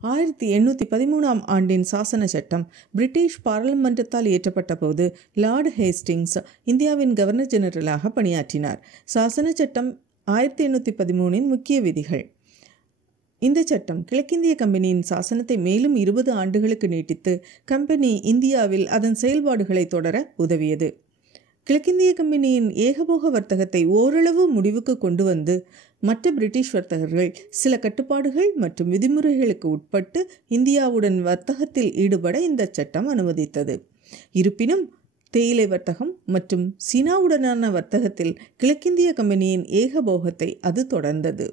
1813ஆம் ஆண்டின் சாசன சட்டம் பிரிட்டிஷ் பாராளுமன்றத்தால் இயற்றப்பட்ட போது லார்ட் ஹேஸ்டிங்ஸ் இந்தியாவின் கவர்னர் ஜெனரலாக பணியாற்றினார். சாசன சட்டம் 1813இன் முக்கிய விதிகள். இந்த சட்டம் கிழக்கிந்திய கம்பெனியின் சாசனத்தை மேலும் 20 ஆண்டுகளுக்கு நீட்டித்து கம்பெனி இந்தியாவில் அதன் செயல்பாடுகளை தொடர உதவியது. கிழக்கிந்திய கம்பெனியின் ஏகபோக வர்த்தகத்தை ஓரளவு முடிவுக்கு கொண்டு வந்து மற்ற பிரிட்டிஷ் வர்த்தகர்கள் சில கட்டுப்பாடுகள் மற்றும் விதிமுறைகளுக்கு உட்பட்டு இந்தியாவுடன் வர்த்தகத்தில் ஈடுபட இந்த சட்டம் அனுமதித்தது. இருப்பினும் தேயிலை வர்த்தகம் மற்றும் சீனாவுடனான வர்த்தகத்தில் கிழக்கிந்திய கம்பெனியின் ஏகபோகத்தை அது தொடர்ந்தது.